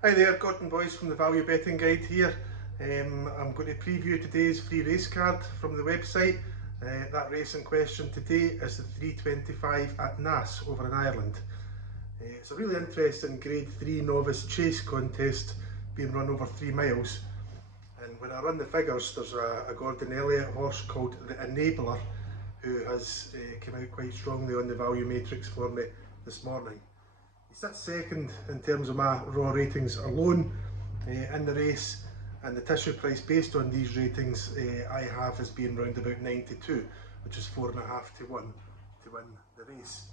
Hi there, Gordon Boys from the Value Betting Guide here. I'm going to preview today's free race card from the website. That race in question today is the 325 at Naas over in Ireland. It's a really interesting Grade 3 novice chase contest being run over 3 miles. And when I run the figures, there's a Gordon Elliott horse called the Enabler who has come out quite strongly on the value matrix for me this morning. He sits second in terms of my raw ratings alone in the race, and the tissue price based on these ratings I have as being round about 92, which is 4.5 to 1 to win the race.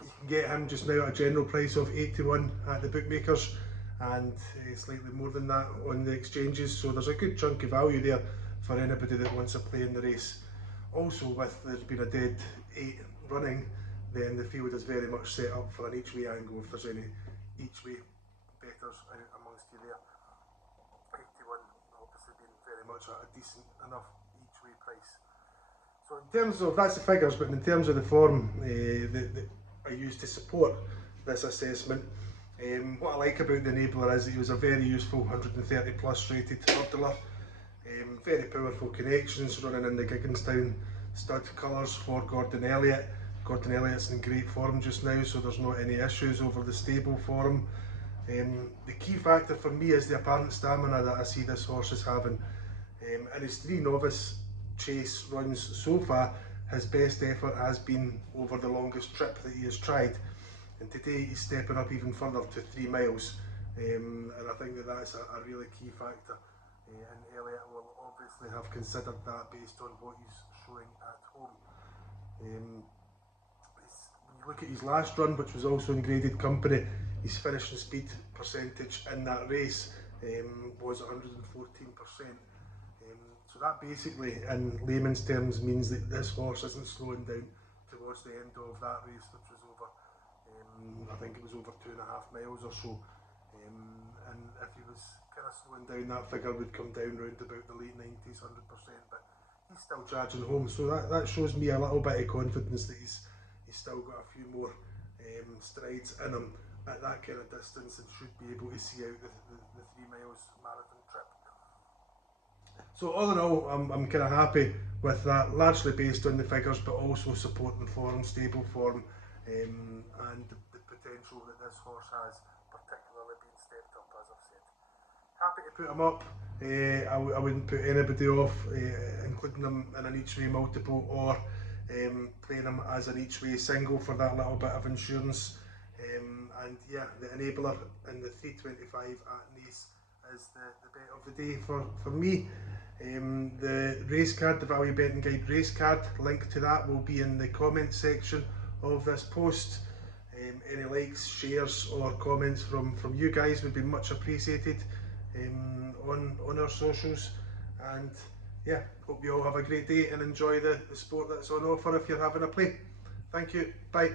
You can get him just now at a general price of 8 to 1 at the bookmakers, and slightly more than that on the exchanges, so there's a good chunk of value there for anybody that wants to play in the race. Also, with there's been a dead 8 running, then the field is very much set up for an each way angle if there's any each way bettors out amongst you there. 81 obviously being very much a decent enough each way price. So in terms of, that's the figures, but in terms of the form that I use to support this assessment, what I like about the Enabler is that he was a very useful 130 plus rated hurdler. Very powerful connections running in the Gigginstown stud colours for Gordon Elliott. Gordon Elliott's in great form just now, so there's not any issues over the stable for him. The key factor for me is the apparent stamina that I see this horse is having. In his 3 novice chase runs so far, his best effort has been over the longest trip that he has tried, and today he's stepping up even further to 3 miles, and I think that that's a really key factor, and Elliott will obviously have considered that based on what he's showing at home. When you look at his last run, which was also in graded company, his finishing speed percentage in that race was 114%. So that basically, in layman's terms, means that this horse isn't slowing down towards the end of that race, which was over, I think it was over 2.5 miles or so. And if he was kind of slowing down, that figure would come down round about the late 90s, 100%. But he's still charging home, so that shows me a little bit of confidence that he's still got a few more strides in him at that kind of distance, and should be able to see out the 3 miles marathon trip. So all in all, I'm kind of happy with that, largely based on the figures, but also supporting form, stable form, and the potential that this horse has, particularly being stepped up, as I've said. Happy to put him up. I wouldn't put anybody off, including him in an each way multiple, or playing him as an each way single for that little bit of insurance. And yeah, the Enabler in the 325 at Naas is the bet of the day for me. The race card, the Value Betting Guide race card, link to that will be in the comments section of this post. Any likes, shares or comments from you guys would be much appreciated on our socials. And yeah, hope you all have a great day and enjoy the sport that's on offer if you're having a play. Thank you, bye.